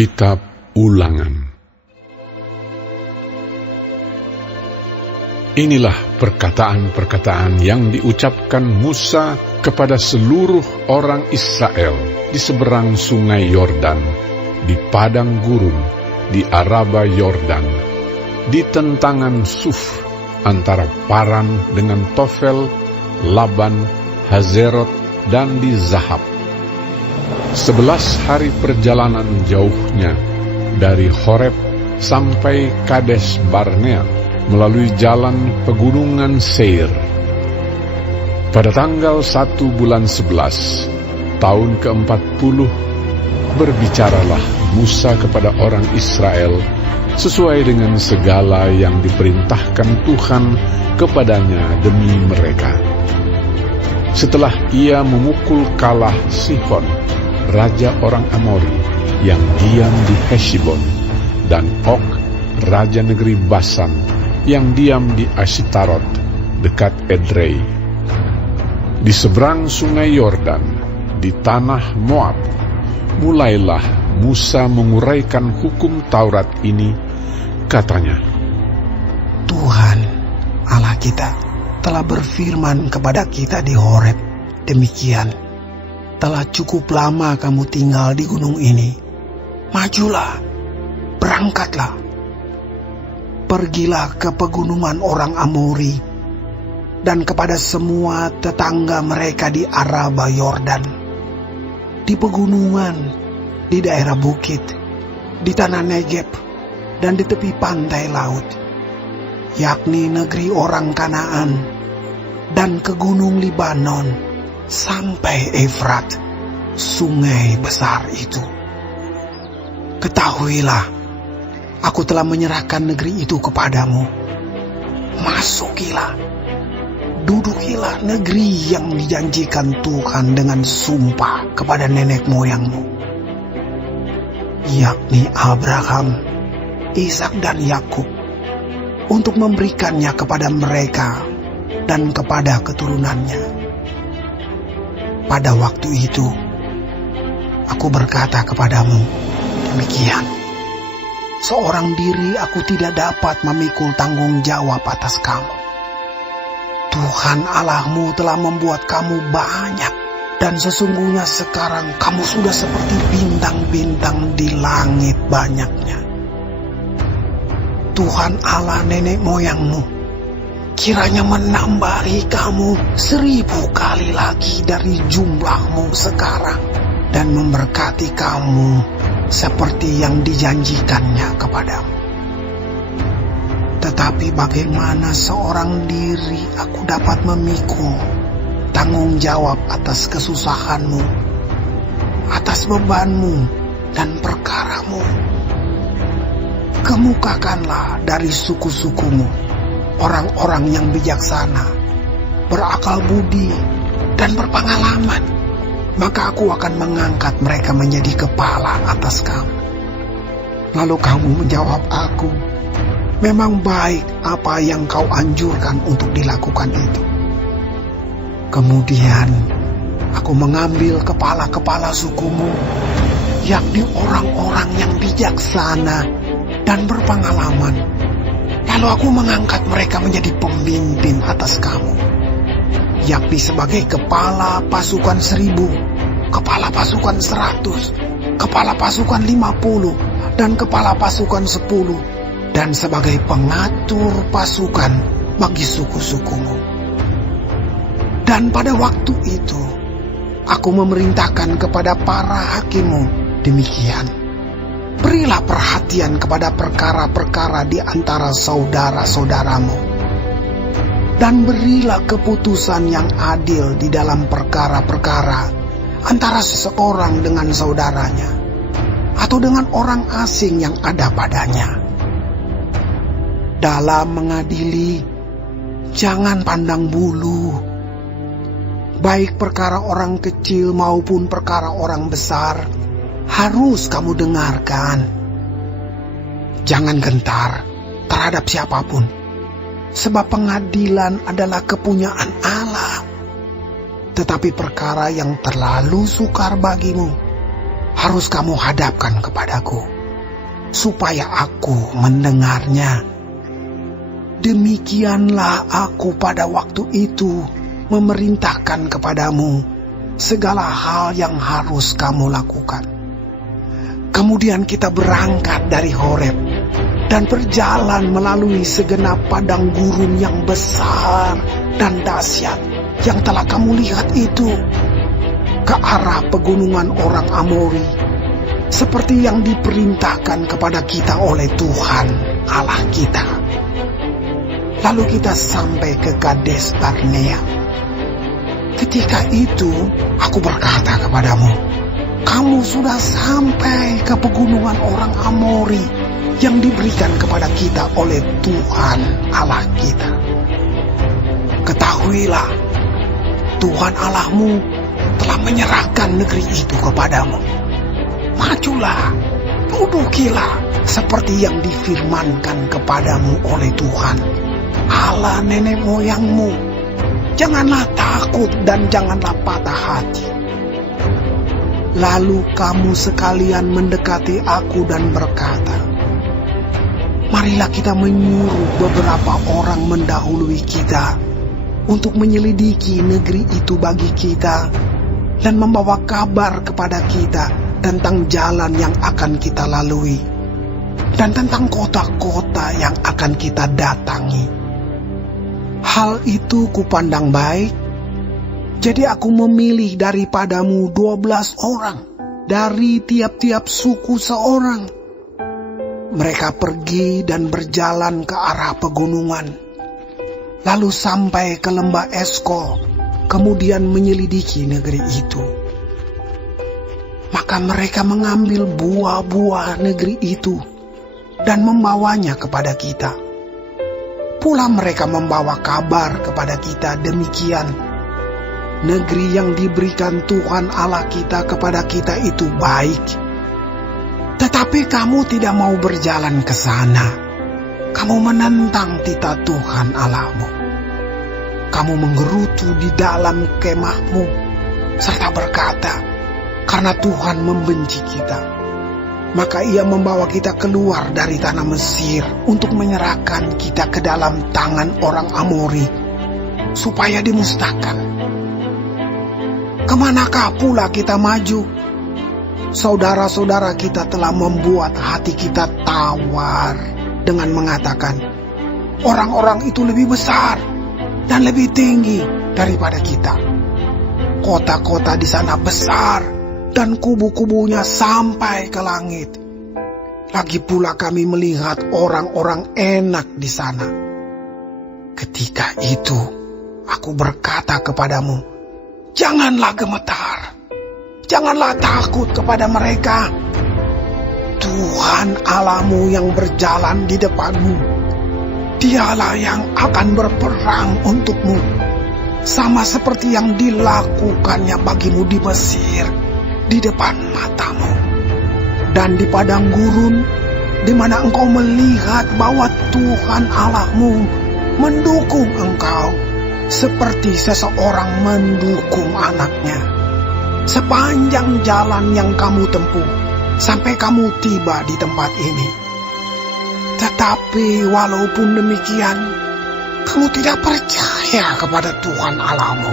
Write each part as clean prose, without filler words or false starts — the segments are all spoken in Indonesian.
Kitab Ulangan. Inilah perkataan-perkataan yang diucapkan Musa kepada seluruh orang Israel di seberang sungai Yordan, di padang gurun, di Araba Yordan, di tentangan Suf, antara Paran dengan Tofel, Laban, Hazerot, dan di Zahab. 11 hari perjalanan jauhnya dari Horeb sampai Kades Barnea melalui jalan pegunungan Seir. Pada tanggal 1 bulan 11, tahun ke-40, berbicaralah Musa kepada orang Israel sesuai dengan segala yang diperintahkan Tuhan kepadanya demi mereka. Setelah ia memukul kalah Sihon, raja orang Amori, yang diam di Heshbon, dan Og, raja negeri Basan, yang diam di Ashitarot, dekat Edrei. Di seberang sungai Yordan, di tanah Moab, mulailah Musa menguraikan hukum Taurat ini, katanya, Tuhan, Allah kita, telah berfirman kepada kita di Horeb, demikian, telah cukup lama kamu tinggal di gunung ini. Majulah, berangkatlah. Pergilah ke pegunungan orang Amori dan kepada semua tetangga mereka di Araba Yordan, di pegunungan, di daerah bukit, di tanah Negeb, dan di tepi pantai laut, yakni negeri orang Kanaan, dan ke gunung Libanon, sampai Efrat, sungai besar itu. Ketahuilah, aku telah menyerahkan negeri itu kepadamu. Masukilah, dudukilah negeri yang dijanjikan Tuhan dengan sumpah kepada nenek moyangmu, yakni Abraham, Ishak dan Yakub, untuk memberikannya kepada mereka dan kepada keturunannya. Pada waktu itu, aku berkata kepadamu, demikian, seorang diri aku tidak dapat memikul tanggung jawab atas kamu. Tuhan Allahmu telah membuat kamu banyak, dan sesungguhnya sekarang kamu sudah seperti bintang-bintang di langit banyaknya. Tuhan Allah nenek moyangmu kiranya menambahi kamu 1000 kali lagi dari jumlahmu sekarang, dan memberkati kamu seperti yang dijanjikannya kepadamu. Tetapi bagaimana seorang diri aku dapat memikul tanggung jawab atas kesusahanmu, atas bebanmu dan perkaramu? Kemukakanlah dari suku-sukumu orang-orang yang bijaksana, berakal budi, dan berpengalaman, maka aku akan mengangkat mereka menjadi kepala atas kamu. Lalu kamu menjawab aku, memang baik apa yang kau anjurkan untuk dilakukan itu. Kemudian aku mengambil kepala-kepala sukumu, yakni orang-orang yang bijaksana dan berpengalaman. Lalu aku mengangkat mereka menjadi pemimpin atas kamu, yakni sebagai kepala pasukan 1000, kepala pasukan 100, kepala pasukan 50, dan kepala pasukan 10, dan sebagai pengatur pasukan bagi suku-sukumu. Dan pada waktu itu, aku memerintahkan kepada para hakimmu demikian, berilah perhatian kepada perkara-perkara di antara saudara-saudaramu, dan berilah keputusan yang adil di dalam perkara-perkara antara seseorang dengan saudaranya, atau dengan orang asing yang ada padanya. Dalam mengadili, jangan pandang bulu, baik perkara orang kecil maupun perkara orang besar, harus kamu dengarkan. Jangan gentar terhadap siapapun, sebab pengadilan adalah kepunyaan Allah. Tetapi perkara yang terlalu sukar bagimu, harus kamu hadapkan kepadaku, supaya aku mendengarnya. Demikianlah aku pada waktu itu memerintahkan kepadamu segala hal yang harus kamu lakukan. Kemudian kita berangkat dari Horeb dan berjalan melalui segenap padang gurun yang besar dan dahsyat yang telah kamu lihat itu, ke arah pegunungan orang Amori, seperti yang diperintahkan kepada kita oleh Tuhan Allah kita. Lalu kita sampai ke Kades Barnea. Ketika itu aku berkata kepadamu, kamu sudah sampai ke pegunungan orang Amori yang diberikan kepada kita oleh Tuhan Allah kita. Ketahuilah, Tuhan Allahmu telah menyerahkan negeri itu kepadamu. Majulah, dudukilah seperti yang difirmankan kepadamu oleh Tuhan Allah nenek moyangmu. Janganlah takut dan janganlah patah hati. Lalu kamu sekalian mendekati aku dan berkata, marilah kita menyuruh beberapa orang mendahului kita untuk menyelidiki negeri itu bagi kita dan membawa kabar kepada kita tentang jalan yang akan kita lalui dan tentang kota-kota yang akan kita datangi. Hal itu kupandang baik, jadi aku memilih daripadamu 12 orang dari tiap-tiap suku seorang. Mereka pergi dan berjalan ke arah pegunungan, lalu sampai ke lembah Eskol, kemudian menyelidiki negeri itu. Maka mereka mengambil buah-buah negeri itu dan membawanya kepada kita. Pula mereka membawa kabar kepada kita demikian, negeri yang diberikan Tuhan Allah kita kepada kita itu baik. Tetapi kamu tidak mau berjalan ke sana. Kamu menentang titah Tuhan Allahmu. Kamu menggerutu di dalam kemahmu, serta berkata, karena Tuhan membenci kita, maka ia membawa kita keluar dari tanah Mesir untuk menyerahkan kita ke dalam tangan orang Amori, supaya dimusnahkan. Kemanakah pula kita maju? Saudara-saudara kita telah membuat hati kita tawar dengan mengatakan, orang-orang itu lebih besar dan lebih tinggi daripada kita. Kota-kota di sana besar dan kubu-kubunya sampai ke langit. Lagi pula kami melihat orang-orang enak di sana. Ketika itu aku berkata kepadamu, janganlah gemetar, janganlah takut kepada mereka. Tuhan Allahmu yang berjalan di depanmu, dialah yang akan berperang untukmu, sama seperti yang dilakukannya bagimu di Mesir, di depan matamu. Dan di padang gurun, di mana engkau melihat bahwa Tuhan Allahmu mendukung engkau, seperti seseorang mendukung anaknya, sepanjang jalan yang kamu tempuh, sampai kamu tiba di tempat ini. Tetapi walaupun demikian, kamu tidak percaya kepada Tuhan Allahmu,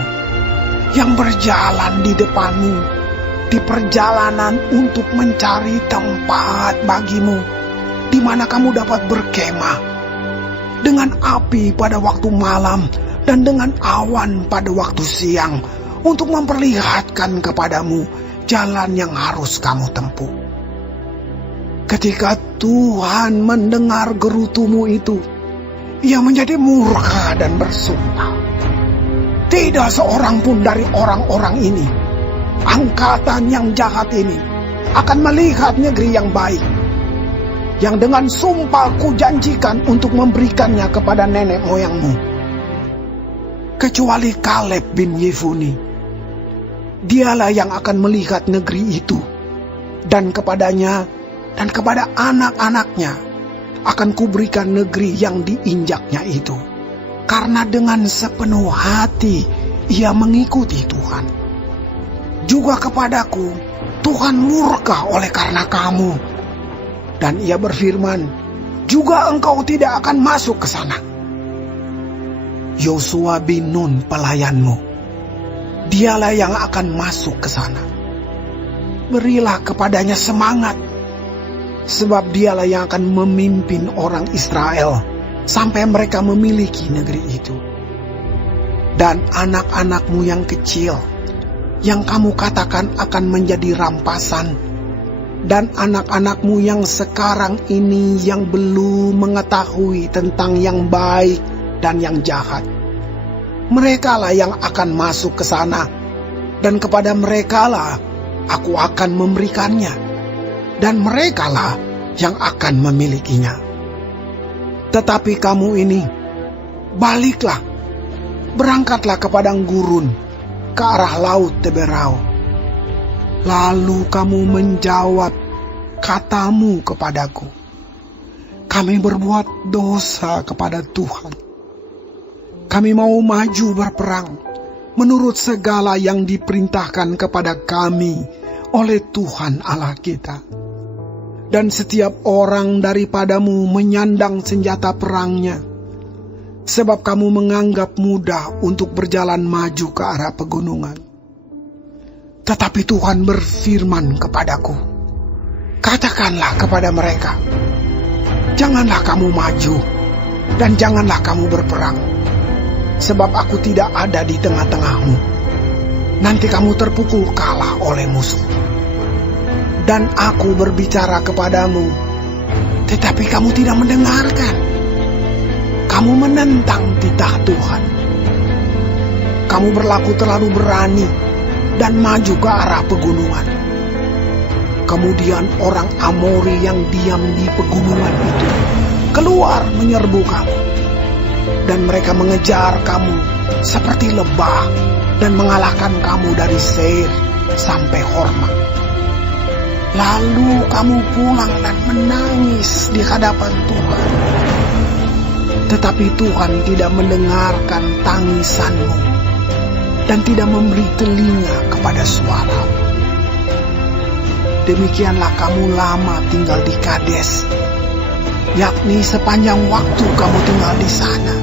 yang berjalan di depanmu, di perjalanan untuk mencari tempat bagimu, di mana kamu dapat berkemah, dengan api pada waktu malam dan dengan awan pada waktu siang, untuk memperlihatkan kepadamu jalan yang harus kamu tempuh. Ketika Tuhan mendengar gerutumu itu, ia menjadi murka dan bersumpah, tidak seorang pun dari orang-orang ini, angkatan yang jahat ini, akan melihat negeri yang baik, yang dengan sumpah kujanjikan untuk memberikannya kepada nenek moyangmu, kecuali Kaleb bin Yefune. Dialah yang akan melihat negeri itu, dan kepadanya dan kepada anak-anaknya akan kuberikan negeri yang diinjaknya itu, karena dengan sepenuh hati ia mengikuti Tuhan. juga kepadaku Tuhan murka oleh karena kamu. Dan ia berfirman, juga engkau tidak akan masuk ke sana. Yosua bin Nun pelayanmu, dialah yang akan masuk ke sana. Berilah kepadanya semangat, sebab dialah yang akan memimpin orang Israel sampai mereka memiliki negeri itu. Dan anak-anakmu yang kecil, yang kamu katakan akan menjadi rampasan, dan anak-anakmu yang sekarang ini yang belum mengetahui tentang yang baik dan yang jahat, merekalah yang akan masuk ke sana, dan kepada merekalah aku akan memberikannya, dan merekalah yang akan memilikinya. Tetapi kamu ini, baliklah, berangkatlah ke padang gurun, ke arah laut Teberau. Lalu kamu menjawab katamu kepadaku, kami berbuat dosa kepada Tuhan. Kami mau maju berperang menurut segala yang diperintahkan kepada kami oleh Tuhan Allah kita. Dan setiap orang daripadamu menyandang senjata perangnya, sebab kamu menganggap mudah untuk berjalan maju ke arah pegunungan. Tetapi Tuhan berfirman kepadaku, katakanlah kepada mereka, janganlah kamu maju, dan janganlah kamu berperang, sebab aku tidak ada di tengah-tengahmu. Nanti kamu terpukul kalah oleh musuh. Dan aku berbicara kepadamu, tetapi kamu tidak mendengarkan. Kamu menentang titah Tuhan. Kamu berlaku terlalu berani dan maju ke arah pegunungan. Kemudian orang Amori yang diam di pegunungan itu keluar menyerbu kamu. Dan mereka mengejar kamu seperti lebah dan mengalahkan kamu dari Seir sampai Horma. Lalu kamu pulang dan menangis di hadapan Tuhan. Tetapi Tuhan tidak mendengarkan tangisanmu dan tidak memberi telinga kepada suara. Demikianlah kamu lama tinggal di Kades, yakni sepanjang waktu kamu tinggal di sana.